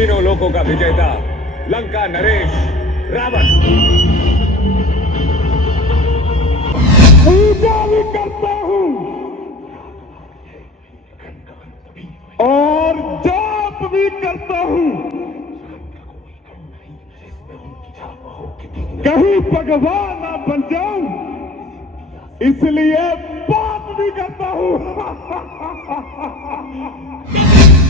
तीनों लोकों का विजेता लंका नरेश रावण। पूजा भी करता हूं और जाप भी करता हूं, कहीं भगवान ना बन जाऊं इसलिए पाप भी करता हूं।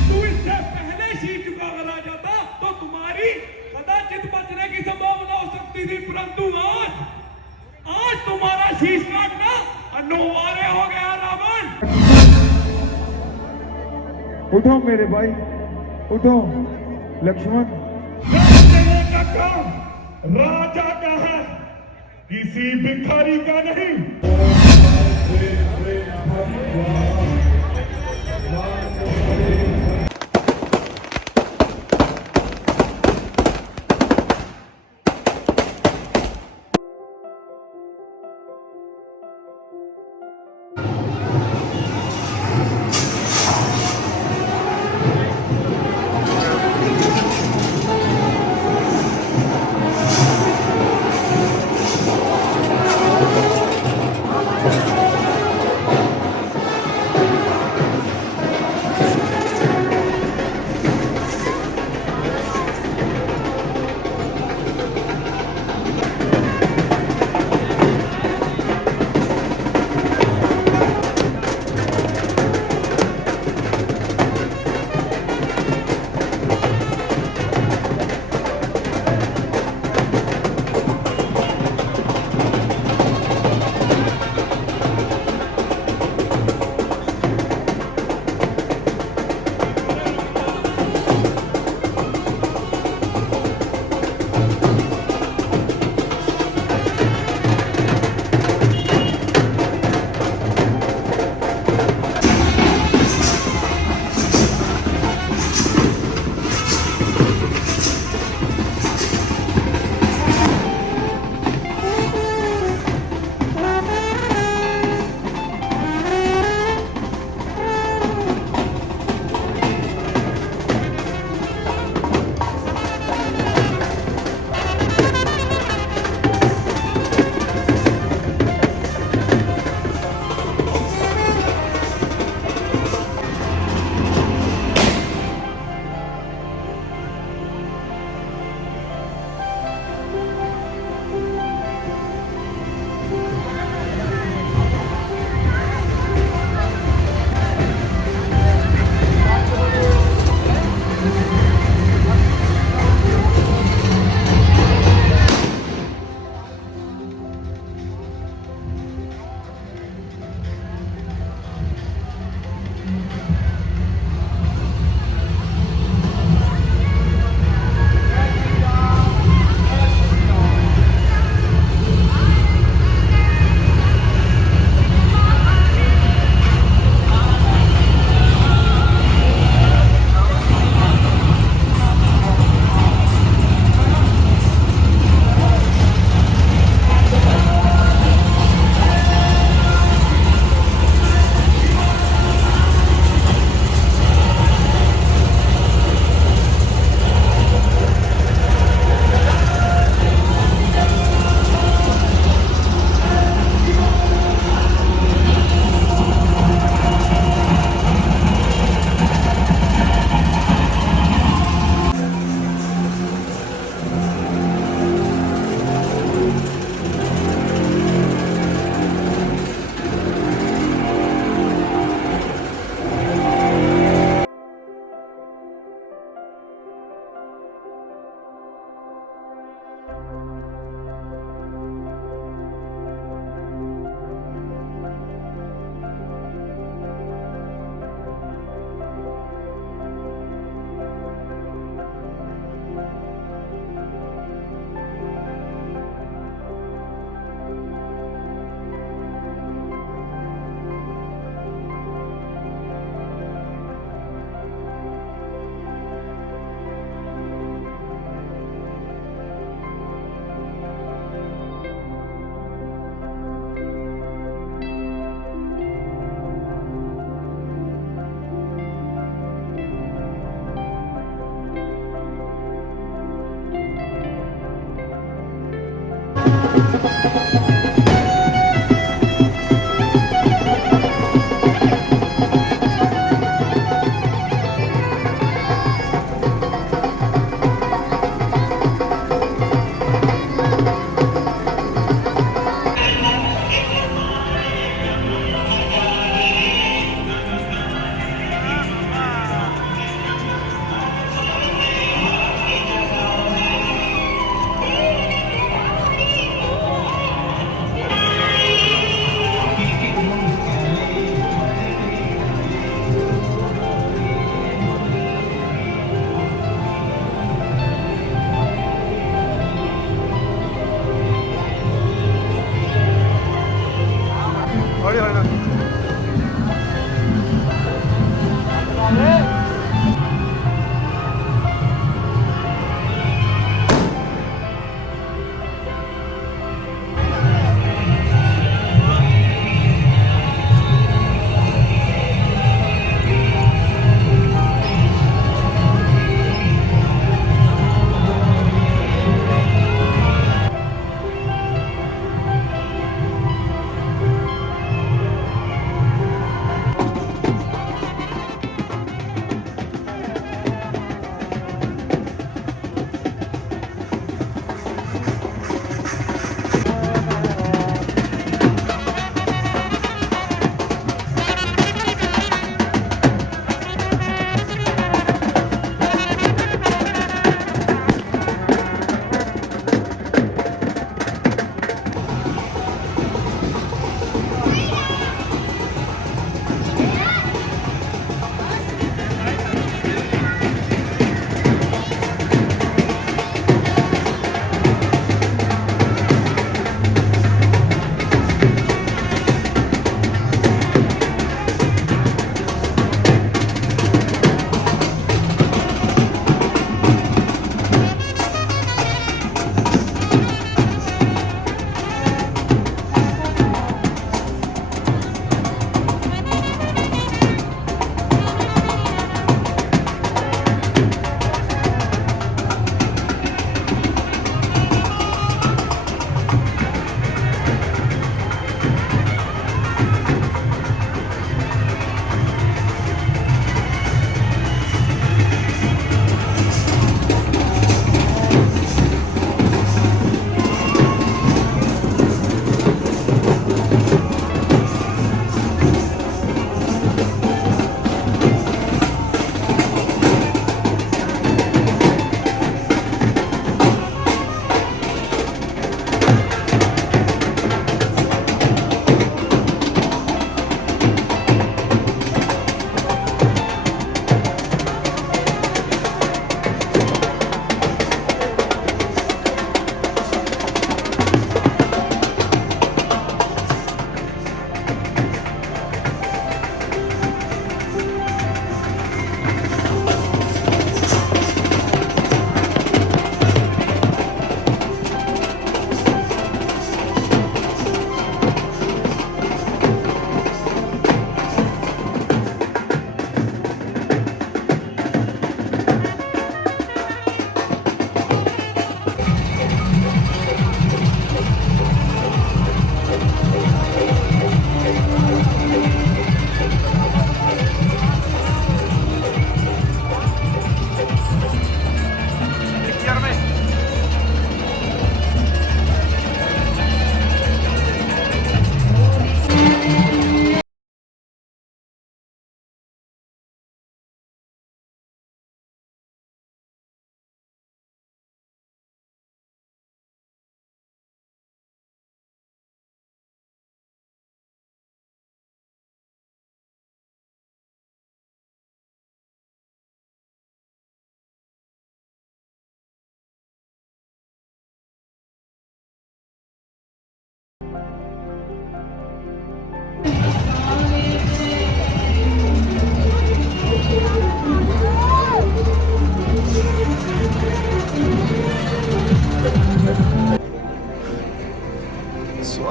तू इससे पहले शीश झुकाकर आ जाता तो तुम्हारी कदाचित बचने की संभावना हो सकती थी, परंतु आज तुम्हारा शीश काटना अनिवार्य हो गया रावण। उठो मेरे भाई, उठो लक्ष्मण। का काम राजा का है, किसी भिखारी का नहीं।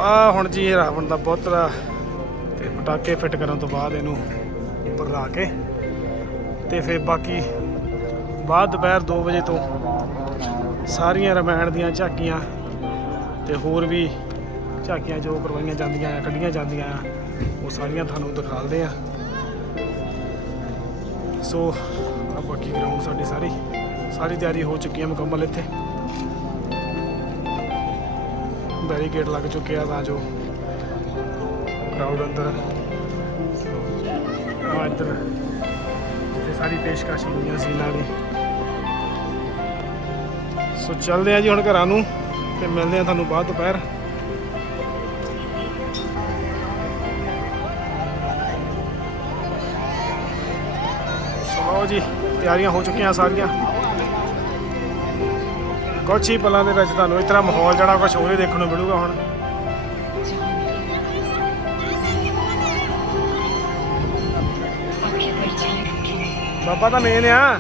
ਆ ਹੁਣ ਜੀ ਇਹ ਰਾਵਣ ਦਾ ਪੁੱਤਰਾ ਤੇ ਪਟਾਕੇ ਫਿੱਟ ਕਰਨ ਤੋਂ ਬਾਅਦ ਇਹਨੂੰ ਉੱਪਰ ਲਾ ਕੇ ਤੇ ਫਿਰ ਬਾਕੀ ਬਾਅਦ ਦੁਪਹਿਰ 2 ਵਜੇ ਤੋਂ ਸਾਰੀਆਂ ਰਮਾਇਣ ਦੀਆਂ ਝਾਕੀਆਂ ਤੇ ਹੋਰ ਵੀ ਝਾਕੀਆਂ ਜੋ ਕਰਵਾਈਆਂ ਜਾਂਦੀਆਂ ਆ ਕੱਢੀਆਂ ਜਾਂਦੀਆਂ ਆ ਉਹ ਸਾਰੀਆਂ ਤੁਹਾਨੂੰ ਦਿਖਾਉਂਦੇ ਆ। ਸੋ ਆ ਬਾਕੀ ਗਰਾਊਂਡ ਸਾਡੀ ਸਾਰੀ ਤਿਆਰੀ ਹੋ ਚੁੱਕੀ ਹੈ ਮੁਕੰਮਲ। ਇੱਥੇ ਬੈਰੀਕੇਡ ਲੱਗ ਚੁੱਕੇ ਆ ਤਾਂ ਜੋ ਕਰਾਊਡ ਅੰਦਰ ਆ ਇੱਧਰ ਜਿੱਥੇ ਸਾਰੀ ਪੇਸ਼ਕਸ਼ ਹੋਈਆਂ ਸੀ ਇਹਨਾਂ ਦੀ। ਸੋ ਚੱਲਦੇ ਆ ਜੀ ਹੁਣ ਘਰਾਂ ਨੂੰ ਤੇ ਮਿਲਦੇ ਆ ਤੁਹਾਨੂੰ ਬਾਅਦ ਦੁਪਹਿਰ। ਸੋ ਜੀ ਤਿਆਰੀਆਂ ਹੋ ਚੁੱਕੀਆਂ ਸਾਰੀਆਂ। ਕੁਛ ਹੀ ਪਲਾਂ ਦੇ ਵਿੱਚ ਤੁਹਾਨੂੰ ਇਸ ਤਰ੍ਹਾਂ ਮਾਹੌਲ ਜਿਹੜਾ ਕੁਛ ਹੋਰ ਹੀ ਦੇਖਣ ਨੂੰ ਮਿਲੂਗਾ। ਹੁਣ ਬਾਬਾ ਤਾਂ ਮੇਨ ਆ।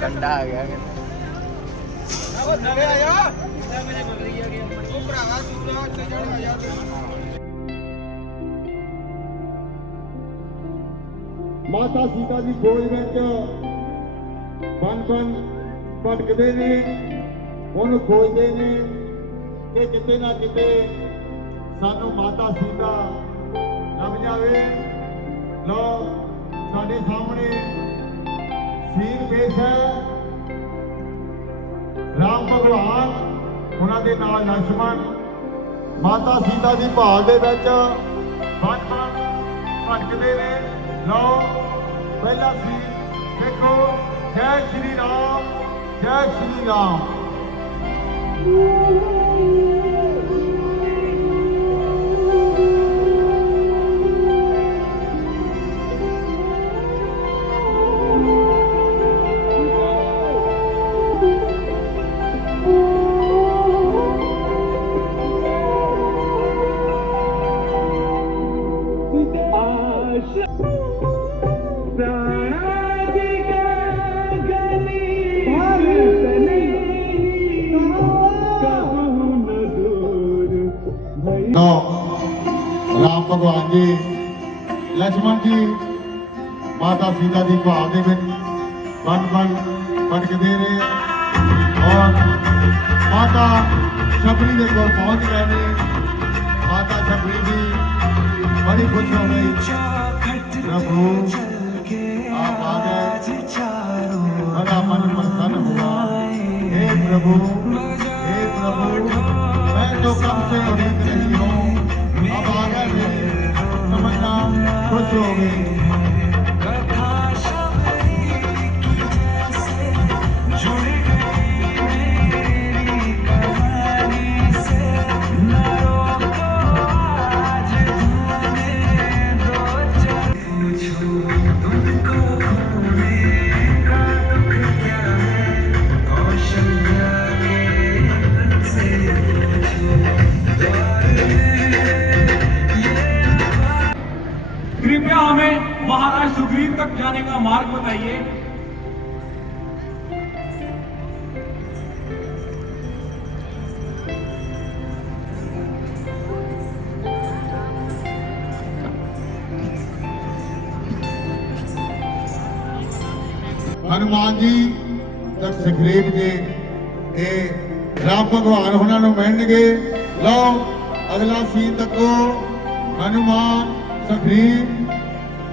ਕੰਡਾ ਆ ਗਿਆ ਉਹ ਥੱਲੇ ਆ ਜਾ ਉਹ ਭਰਾਵਾ ਦੂਰਾ ਉੱਤੇ ਚੜ ਆ ਜਾ। ਮਾਤਾ ਸੀਤਾ ਦੀ ਖੋਜ ਵਿੱਚ ਬਨ ਭਟਕਦੇ ਨੇ, ਉਹਨੂੰ ਖੋਜਦੇ ਨੇ ਕਿ ਕਿਤੇ ਨਾ ਕਿਤੇ ਸਾਨੂੰ ਮਾਤਾ ਸੀਤਾ ਲੱਭ ਜਾਵੇ। ਲੋ ਸਾਡੇ ਸਾਹਮਣੇ ਸੀਨ ਪੇਸ਼ ਹੈ। ਰਾਮ ਭਗਵਾਨ ਉਹਨਾਂ ਦੇ ਨਾਲ ਲక్ష్మణ ਮਾਤਾ ਸੀਤਾ ਦੀ ਭਾਲ ਦੇ ਵਿੱਚ ਬਨ ਭਟਕਦੇ ਨੇ। ਲਓ ਪਹਿਲਾ ਸੀਨ ਦੇਖੋ। ਜੈ ਸ਼੍ਰੀ ਰਾਮ, ਜੈ ਸ਼੍ਰੀ ਰਾਮ। राम भगवान जी लक्ष्मण जी माता सीता की भाव के बन भटकते रहे और माता शबरी के कोल पहुंच गए ने। माता शबरी जी बड़ी खुश हो गई। प्रभु आप आ गए, बड़ा मन प्रसन्न हुआ। हे प्रभु मैं तो कब से उम्मीद रही हूँ, अब आ गए समझना खुश हो गई। कृपया हमें महाराज सुग्रीव तक जाने का मार्ग बताइए। हनुमान जी तक सुग्रीव जी ये राम भगवान उन्होंने मिलणगे। लो अगला सीन तको हनुमान सुग्रीव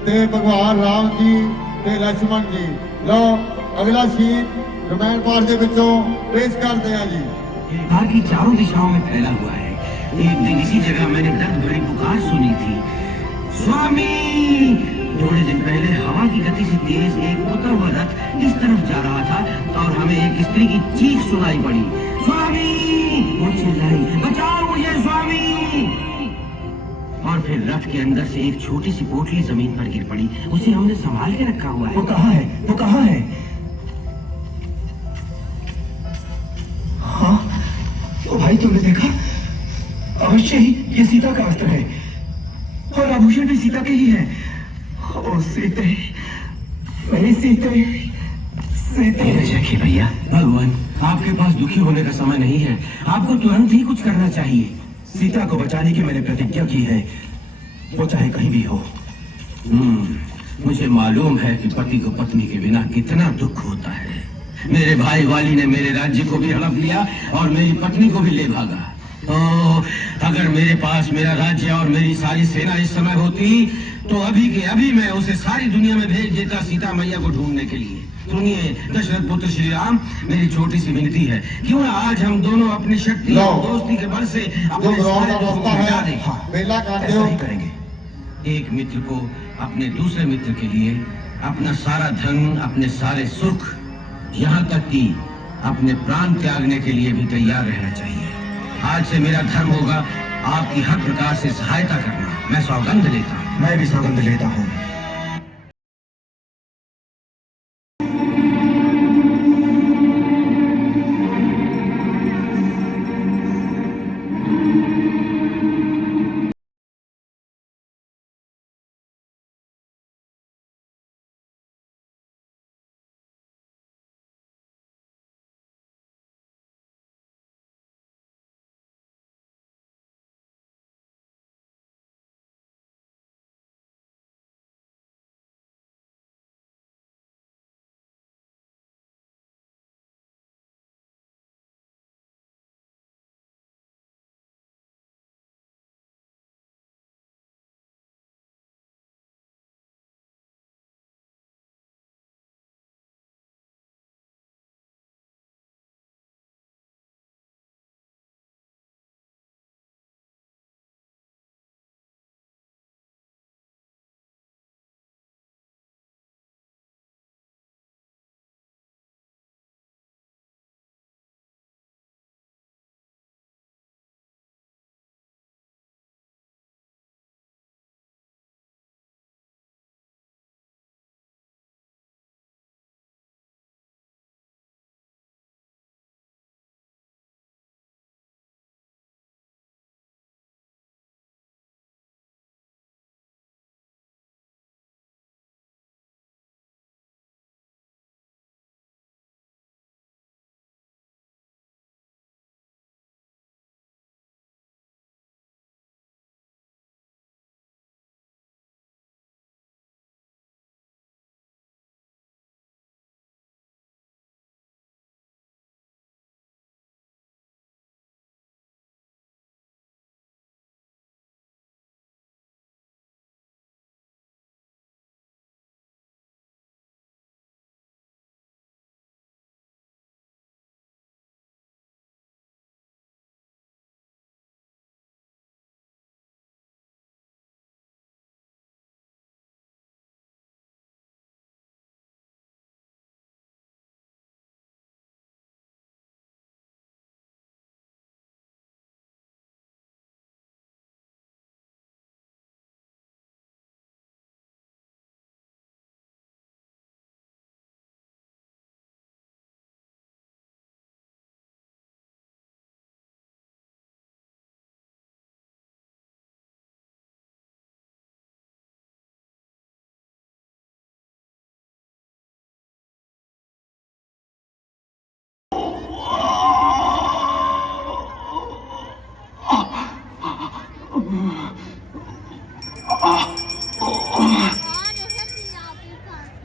ते भगवान राम जी ते लक्ष्मण जी। लो अगला सीन रामायण पाठ के विचों पेश करते हैं जी। बाकी चारों दिशाओं में फैला हुआ है। एक दिन इसी जगह मैंने दर्द भरी पुकार सुनी थी, स्वामी। थोड़े दिन पहले हवा की गति से तेज एक उड़ता हुआ रथ इस तरफ जा रहा था और हमें एक स्त्री की चीख सुनाई पड़ी, स्वामी। वो चिल्लाई, बचाओ मुझे स्वामी। और फिर रथ के अंदर से एक छोटी सी पोटली जमीन पर गिर पड़ी। उसे हमने संभाल के रखा हुआ है। वो कहाँ है? वो कहाँ है? हाँ, ओ भाई, तुमने देखा? अवश्य ही ये सीता का अस्त्र है और आभूषण भी सीता के ही है। ओ सीते, मेरी सीते, सीते। जखी भैया, भगवान, आपके पास दुखी होने का समय नहीं है। आपको तुरंत ही कुछ करना चाहिए। सीता को बचाने की मैंने प्रतिज्ञा की है, वो चाहे कहीं भी हो। मुझे मालूम है कि पति को पत्नी के बिना कितना दुख होता है। मेरे भाई वाली ने मेरे राज्य को भी हड़प लिया और मेरी पत्नी को भी ले भागा। अगर मेरे पास मेरा राज्य और मेरी सारी सेना इस समय होती तो अभी के अभी मैं उसे सारी दुनिया में भेज देता सीता मैया को ढूंढने के लिए। सुनिए दशरथ पुत्र श्री राम, मेरी छोटी सी विनती है, क्यों ना आज हम दोनों अपनी शक्ति और दोस्ती के बल से अपने सारे दुखों को मिटा दें। ऐसा ही करेंगे। एक मित्र को अपने दूसरे मित्र के लिए अपना सारा धन, अपने सारे सुख, यहाँ तक कि अपने प्राण त्यागने के लिए भी तैयार रहना चाहिए। आज से मेरा धर्म होगा आपकी हर प्रकार से सहायता करना। मैं सौगंध लेता हूँ। मैं भी सौगंध लेता हूँ।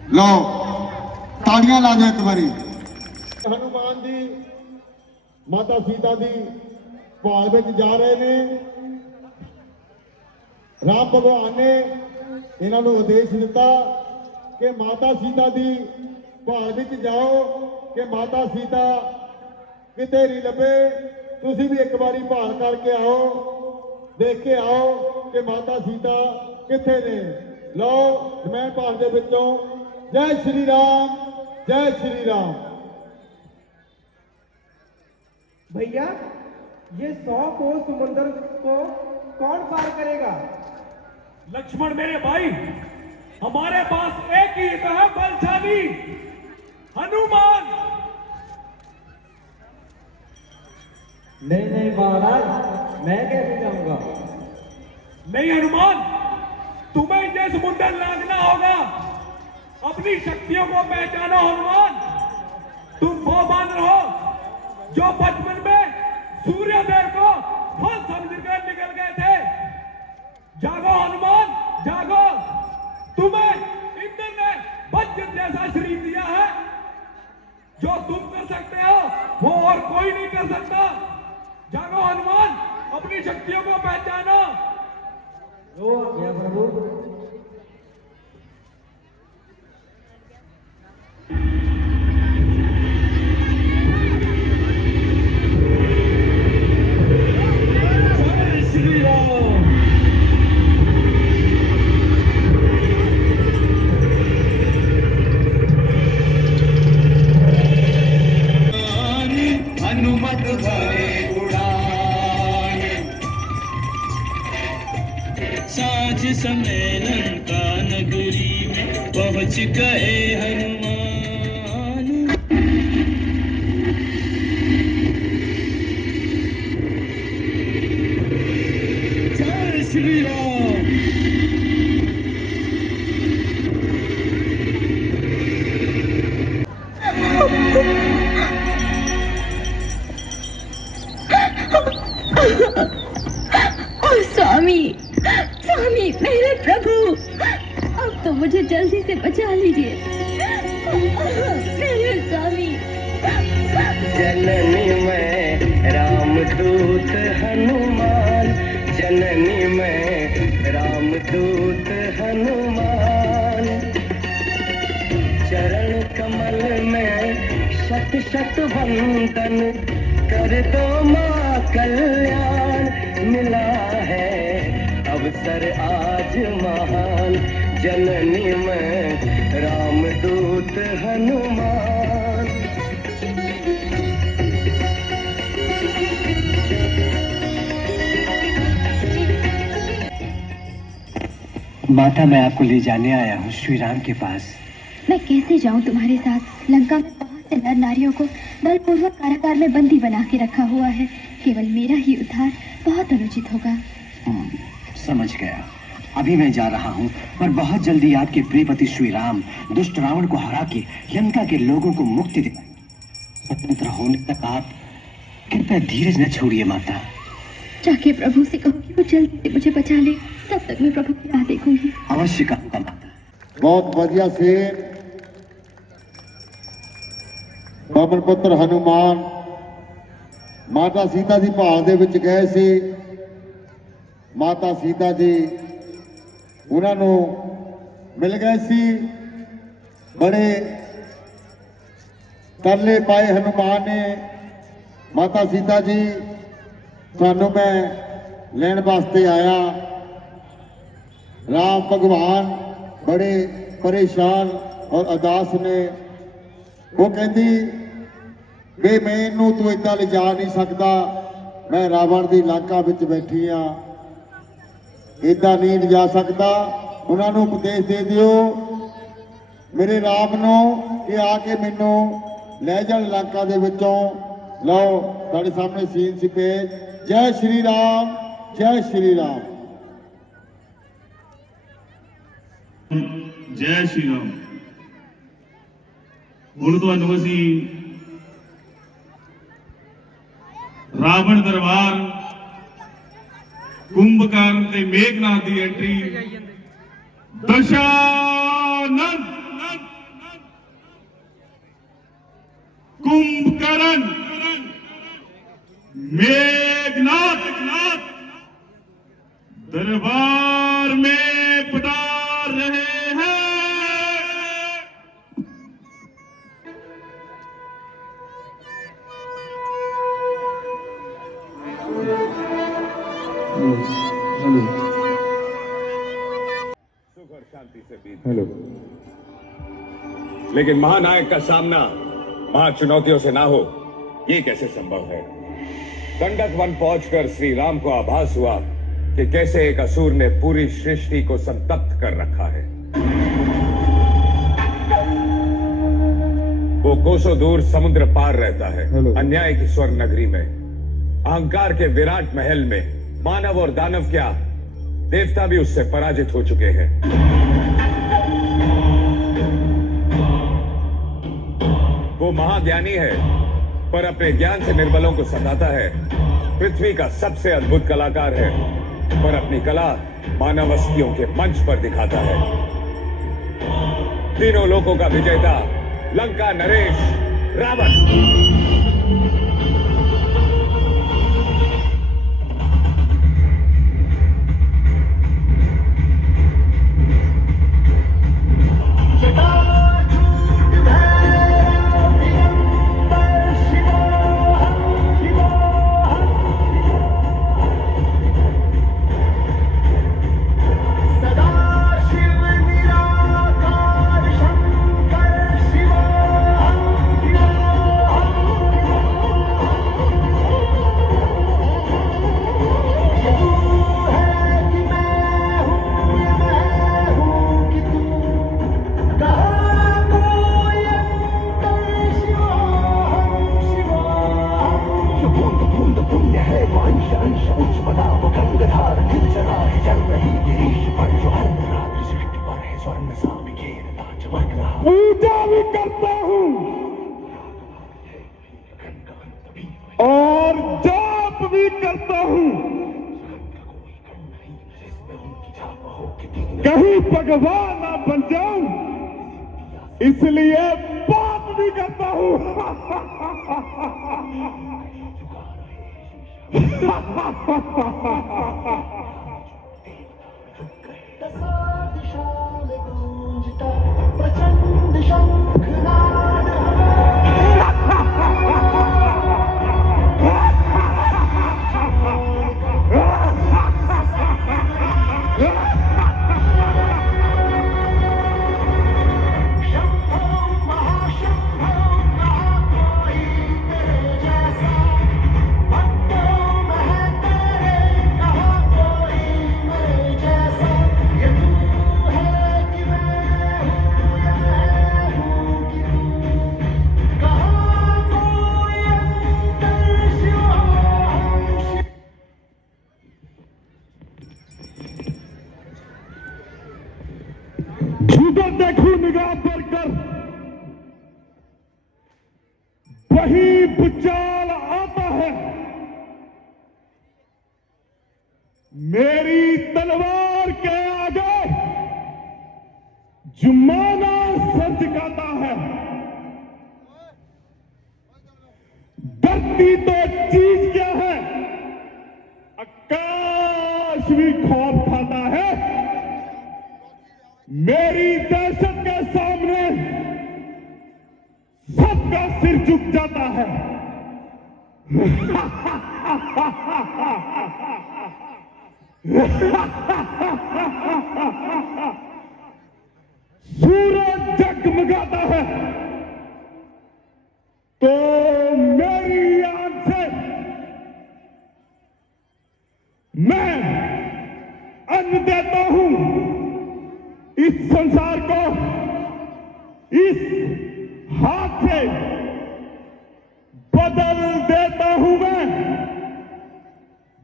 लो ताड़ियां ला दो एक बारी। हनुमान जी ਮਾਤਾ ਸੀਤਾ ਦੀ ਭਾਲ ਵਿੱਚ ਜਾ ਰਹੇ ਨੇ। ਰਾਮ ਭਗਵਾਨ ਨੇ ਇਹਨਾਂ ਨੂੰ ਆਦੇਸ਼ ਦਿੱਤਾ ਕਿ ਮਾਤਾ ਸੀਤਾ ਦੀ ਭਾਲ ਵਿੱਚ ਜਾਓ ਕਿ ਮਾਤਾ ਸੀਤਾ ਕਿਤੇ ਨਹੀਂ ਲੱਭੇ। ਤੁਸੀਂ ਵੀ ਇੱਕ ਵਾਰੀ ਭਾਲ ਕਰਕੇ ਆਓ, ਦੇਖ ਕੇ ਆਓ ਕਿ ਮਾਤਾ ਸੀਤਾ ਕਿੱਥੇ ਨੇ। ਲਓ ਮੈਂ ਭਾਲ ਦੇ ਵਿੱਚੋਂ ਜੈ ਸ਼੍ਰੀ ਰਾਮ, जय श्री राम। भैया ये 100 कोस समुद्र को कौन पार करेगा? लक्ष्मण मेरे भाई, हमारे पास एक ही तो है बलशाली हनुमान। नहीं नहीं महाराज, मैं कैसे जाऊंगा? नहीं हनुमान, तुम्हें ये समुद्र लांघना होगा। अपनी शक्तियों को पहचानो हनुमान। तुम वो बानर हो जो बचपन में सूर्यदेव को फल समझकर निकल गए थे। जागो हनुमान, जागो। तुम्हें इंद्र ने वज्र जैसा शरीर दिया है। जो तुम कर सकते हो वो और कोई नहीं कर सकता। जागो हनुमान, अपनी शक्तियों को पहचानो। जो आज्ञा प्रभु। साँझ समय लंका नगरी में पहुँच गए हनुमान। जय श्री राम। स्वामी, स्वामी मेरे प्रभु, अब तो मुझे जल्दी से बचा लीजिए मेरे स्वामी। जननी में रामदूत हनुमान, जननी में रामदूत हनुमान। चरण कमल में शत शत वंदन, कर दो माँ कल्याण। मिला है अवसर आज महान, जननी में रामदूत हनुमान। माता, मैं आपको ले जाने आया हूँ श्री राम के पास। मैं कैसे जाऊं तुम्हारे साथ? लंका में बहुत से नर नारियों को बलपूर्वक कारागार में बंदी बना के रखा हुआ है। केवल मेरा ही उद्धार बहुत अनुचित होगा। समझ गया। अभी मैं जा रहा हूँ, पर बहुत जल्दी आपके प्रियपति श्री राम दुष्ट रावण को हरा के लंका के लोगों को मुक्ति दिलाएंगे। स्वतंत्र होने तक आप कृपया धीरज न छोड़िए माता। जाके प्रभु से कहो कि वो जल्दी से मुझे बचा ले, तब तक मैं प्रभु की राह देखूंगी। अवश्य कहूँगा माता। बहुत बढ़िया शेर। पवन पुत्र हनुमान माता सीता ਦੀ ਭਾਲ ਦੇ ਵਿੱਚ ਗਏ ਸੀ। ਮਾਤਾ ਸੀਤਾ ਜੀ ਉਹਨਾਂ ਨੂੰ ਮਿਲ ਗਏ ਸੀ। ਬੜੇ ਤਰਲੇ ਪਾਏ ਹਨੂਮਾਨ ਨੇ, ਮਾਤਾ ਸੀਤਾ ਜੀ ਤੁਹਾਨੂੰ ਮੈਂ ਲੈਣ ਵਾਸਤੇ ਆਇਆ। राम भगवान बड़े परेशान और अदास ने। वो कहती वे मैनू तू इदा ले जा नहीं सकता, मैं रावण की लंका विच बैठी हाँ, इदा नहीं जा सकता। उन्होंने उपदेश दे दियो मेरे राम नू कि आके मैनू ले जान लंका दे विचों। लो तुहाडे सामने सीन सी पेज। जय श्री राम, जय श्री राम। जय श्री राम। ਹੁਣ ਤੁਹਾਨੂੰ ਅਸੀਂ ਰਾਵਣ ਦਰਬਾਰ ਕੁੰਭਕਰਨ ਤੇ ਮੇਘਨਾਥ ਦੀ ਐਂਟਰੀ ਦਸ਼ਾਨੰਦ ਕੁੰਭਕਰਨ मेघनाथ दरबार में पधार रहे हैं। सुख और शांति से बीत। लेकिन महानायक का सामना महाचुनौतियों से ना हो, ये कैसे संभव है? कंडक वन पहुंचकर श्री राम को आभास हुआ कि कैसे एक असुर ने पूरी सृष्टि को संतप्त कर रखा है। वो कोसों दूर समुद्र पार रहता है, अन्याय की स्वर्ण नगरी में, अहंकार के विराट महल में। मानव और दानव क्या, देवता भी उससे पराजित हो चुके हैं। वो महाज्ञानी है, पर अपने ज्ञान से निर्बलों को सताता है। पृथ्वी का सबसे अद्भुत कलाकार है, पर अपनी कला मानव अस्थियों के मंच पर दिखाता है। तीनों लोकों का विजेता, लंका नरेश रावण। पूजा भी करता हूं और जाप भी करता हूं। कहीं भगवान ना बन जाऊं, इसलिए पाप भी करता हूं। प्रचंड शंखनाद जिधर देखूं निगाह पर कर, वही भूचाल आता है। मेरी तलवार के आगे जुम्माना सर झुकाता है। धरती तो चीज क्या है, आकाश भी खौफ खाता है। मेरी दहशत के सामने सबका सिर झुक जाता है। सूरज जगमगाता है तो मेरी आंख से मैं अन्न देता हूं इस संसार को। इस हाथ से बदल देता हूं मैं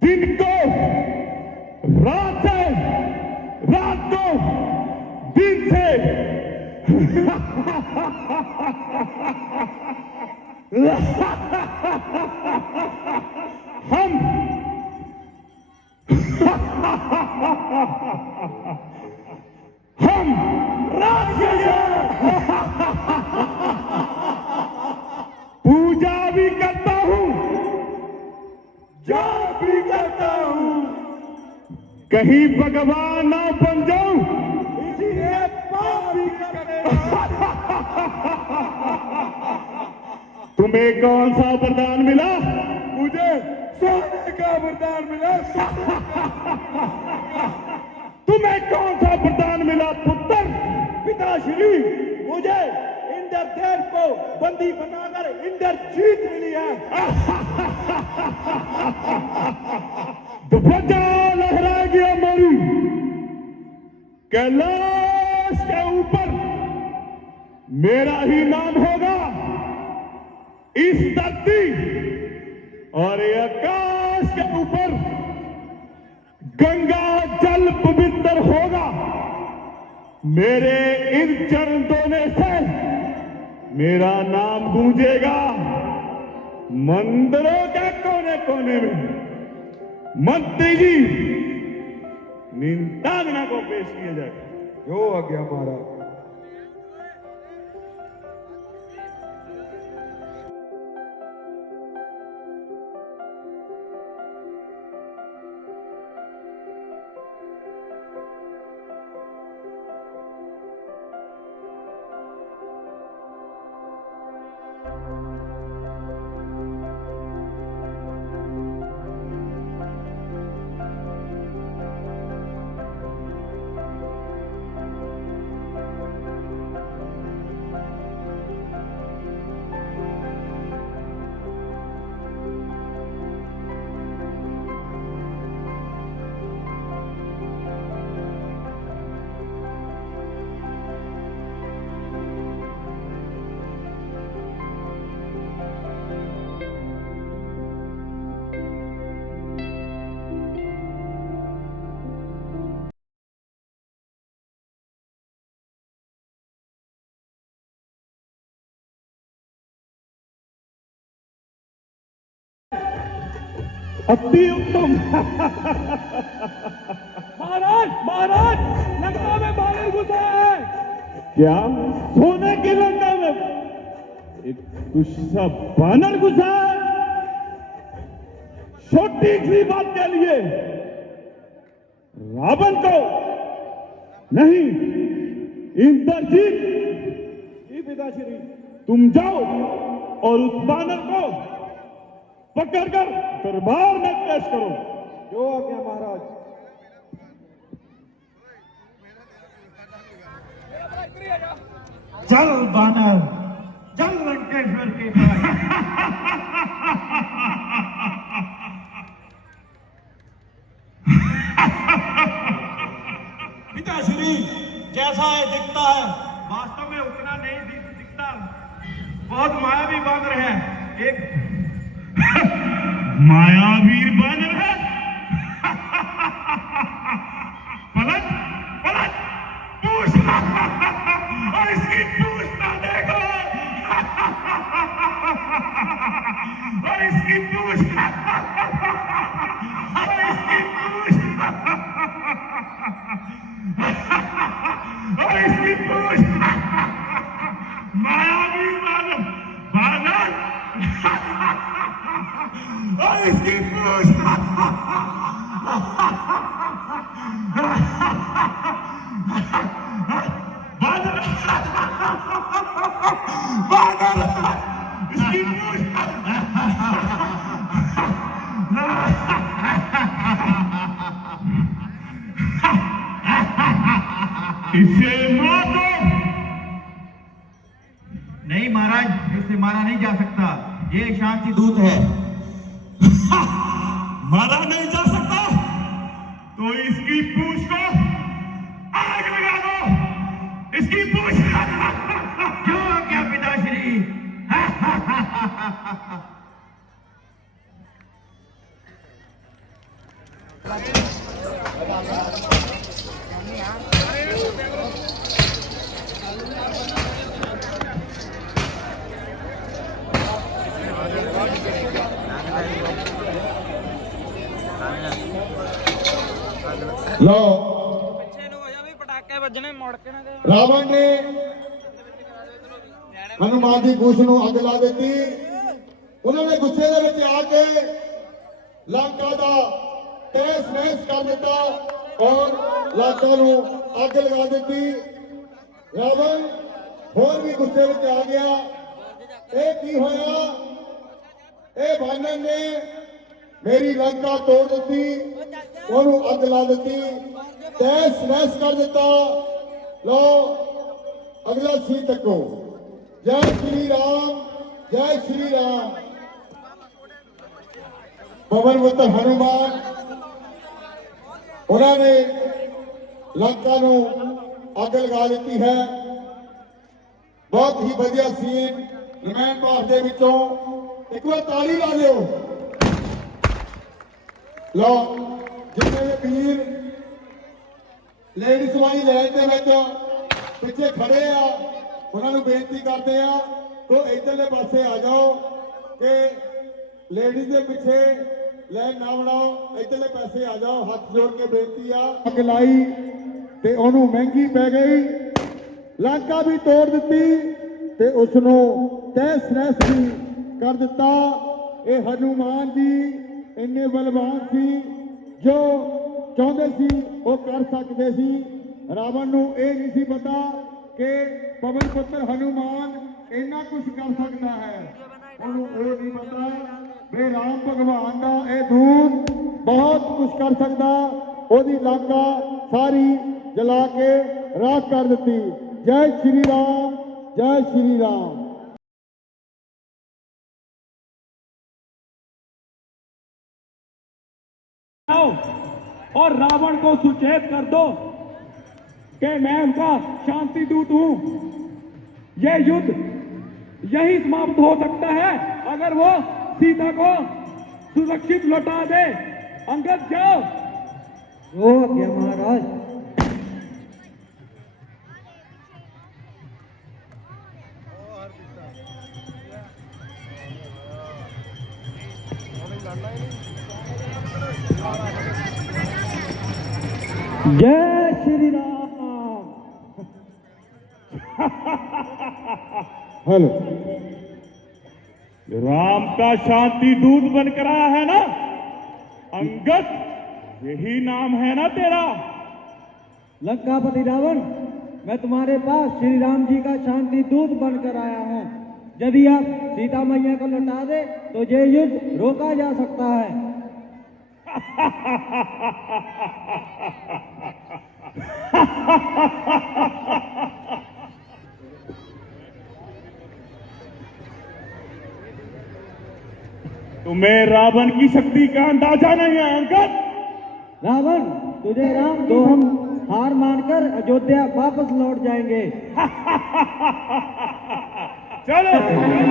दिन को रात से, रात को दिन से। हम पूजा भी करता हूं कहीं भगवान ना बन जाऊं, इसीलिए पाप भी करते हैं। तुम्हें कौन सा वरदान मिला? मुझे सोने का वरदान मिला। तुम्हें कौन सा वरदान मिला पुत्र? पिताश्री, मुझे इंद्रदेव को बंदी बनाकर इंद्र जीत मिली है। ध्वजा लहराएगी हमारी, कैलाश के ऊपर मेरा ही नाम होगा। इस धरती और ये आकाश के ऊपर गंगा जल पवित्र होगा। मेरे इन चरण धोने से मेरा नाम गूंजेगा मंदिरों के कोने कोने में। मंत्री जी, निंदागना को पेश किया जाएगा। जो आज्ञा महाराज। अति उत्तम। महाराज, महाराज, लंका में बानर घुसा है। क्या सोने की लंका में एक दूसरा बानर घुसा है? छोटी सी बात के लिए रावण को नहीं, इंद्रजीत जी पिताश्री। तुम जाओ और उस बानर को पकड़कर दरबार में पेश करो। जो आज्ञा महाराज। चल बानर, चल लंकेश्वर के पास। पिताश्री, जैसा है दिखता है, वास्तव में उतना नहीं दिखता। बहुत मायावी बानर है। एक मायावीर बानर है। पलट पलट, पूछ और इसकी पूछ ना देखो, और इसकी पूछ, और इसकी पूछ, और इसकी पूछ। मायावीर बानर, बानर और इसकी पूछ। बादल, बादल, इसकी पूछ। इसे मारो। नहीं महाराज, इसे मारा नहीं जा सकता। ये शांति दूत है। मारा नहीं जा सकता तो इसकी पूछ को आग लगा दो। इसकी पूछ। क्यों क्या पिताश्री? लो, ਪਿੱਛੇ ਨੂੰ ਹੋ ਜਾ ਵੀ ਪਟਾਕੇ ਵੱਜਣੇ ਮੁੜ ਕੇ ਨਾ ਰਾਵਣ ਨੇ ਹਨੂਮਾਨ ਦੀ ਪੂਛ ਨੂੰ ਅੱਗ ਲਾ ਦਿੱਤੀ। ਉਹਨਾਂ ਨੇ ਗੁੱਸੇ ਦੇ ਵਿੱਚ ਆ ਕੇ ਲੰਕਾ ਦਾ ਤਹਿਸ ਨਹਿਸ ਕਰ ਦਿੱਤਾ। और लाशों ਨੂੰ ਅੱਗ ਲਗਾ ਦਿੱਤੀ। ਰਾਵਣ ਹੋਰ ਵੀ ਗੁੱਸੇ ਵਿੱਚ ਆ ਗਿਆ। ਇਹ ਕੀ ਹੋਇਆ? ਇਹ ਬਾਨਰ ਨੇ ਮੇਰੀ ਲੰਕਾ ਤੋੜ ਦਿੱਤੀ, ਉਹਨੂੰ ਅੱਗ ਲਾ ਦਿੱਤੀ, ਤਹਿਸ ਨਹਿਸ ਕਰ ਦਿੱਤਾ। ਲਓ अगला सी तको। जय श्री राम, जय श्री राम। पवन पुत्र हनुमान उन्होंने लंका नू अग लगा दी है। बहुत ही बढ़िया सीन रमैन भाग दे विचों एक बार ताली ला दो। लो जिन्ने वीर लेडीज वाली लैन दे विच पिछे खड़े आ उन्होंने बेनती करते हैं तो इधरले पासे आ जाओ कि लेडीज के पिछे लैन ना बनाओ, इधरले पासे आ जाओ। हाथ जोड़ के बेनती आ। अग लाई ते ओनू महंगी पै गई, लंका भी तोड़ दी ते उसनों तहस नहस भी कर दिता। ये हनुमान जी इन्ने बलवान सी जो चाहते सी वो कर सकते सी। रावण नूं यह नहीं सी पता कि पवन पुत्र हनुमान इन्ना कुछ कर सकता है। उन्होंने ये नहीं पता भी राम भगवान का यह दूत बहुत कुछ कर सकता। ओदी लंका सारी जला के राख कर दी। जय श्री राम, जय श्री राम। और रावण को सुचेत कर दो कि मैं उनका शांति दूत हूं। यह युद्ध यही समाप्त हो सकता है अगर वो सीता को सुरक्षित लौटा दे। अंगद जाओ। ओ क्या महाराज। जय श्री राम। हेलो राम का शांति दूत बनकर आया है ना अंगद, यही नाम है ना तेरा? लंकापति रावण, मैं तुम्हारे पास श्री राम जी का शांति दूत बनकर आया हूँ। यदि आप सीता मैया को लौटा दे तो ये युद्ध रोका जा सकता है। तुम्हें रावण की शक्ति का अंदाजा नहीं है अंगद। रावण, तुझे राम तो हम हार मानकर अयोध्या वापस लौट जाएंगे। चलो।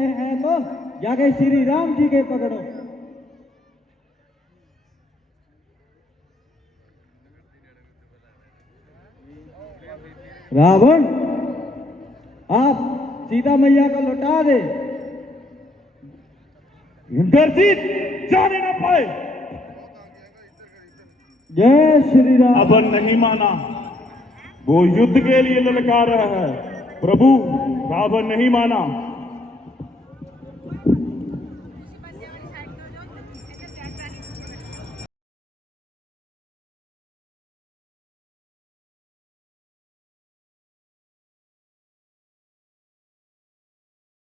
में है तो जाके श्री राम जी के पकड़ो। रावण, आप सीता मैया को लौटा दे। इंद्रजीत जाने ना पाए। जय श्री राम। रावण नहीं माना, वो युद्ध के लिए ललकार रहा है। प्रभु, रावण नहीं माना,